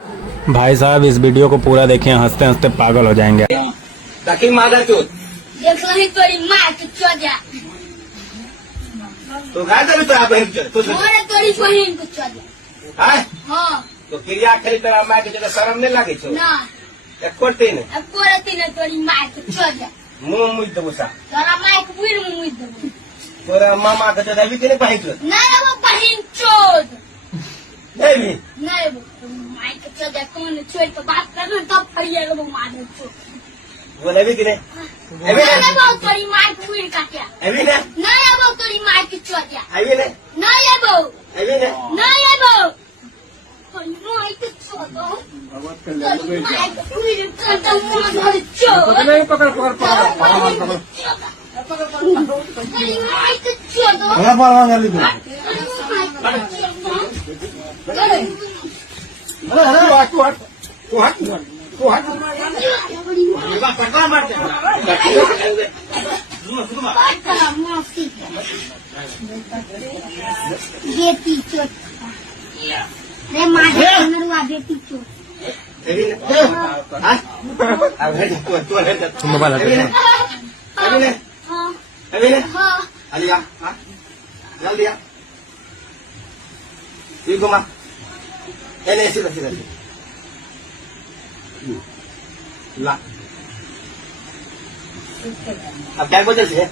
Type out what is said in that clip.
भाई साहब इस वीडियो को पूरा देखें, हंसते हंसते पागल हो जाएंगे। ताकि मादर क्यों देख रही तेरी माँ की चौजा तो काय करू तो आप तो मोरे तेरी बहन को चौजा हाय हाँ तो क्रिया खेली तेरा माँ के जगह शर्म नहीं लागे छो ना एक करते नहीं अब कोरती ने तेरी माँ की चौजा मुंह मुझ दबो सा तेरा माँ को बुर मुँह दे तोरा मामा के जगह भी के नहीं पाहिज नहीं वो बहन चौध नहीं भी नहीं वो माँ की चौजा कौन छोड़ के बात कर रहे तब फरिएगा वो मार चौध वो नहीं भी कि नहीं अभी नहीं वो तेरी माँ को बुर का क्या अभी नहीं नहीं वो तेरी माँ की चौजा अभी नहीं नहीं वो अभी नहीं नहीं वो तेरी माँ की चौजा तेरी माँ को बुर करता मार चौध तेरी माँ की चौजा बेटी चोट रे माझे नरवा बेटी चोट मोबाइल अभी नहीं हाँ अभी नहीं हाँ अलिया जल्दी आ ये घुमा ऐसे सीधा सीधा ला अब क्या बोलते थे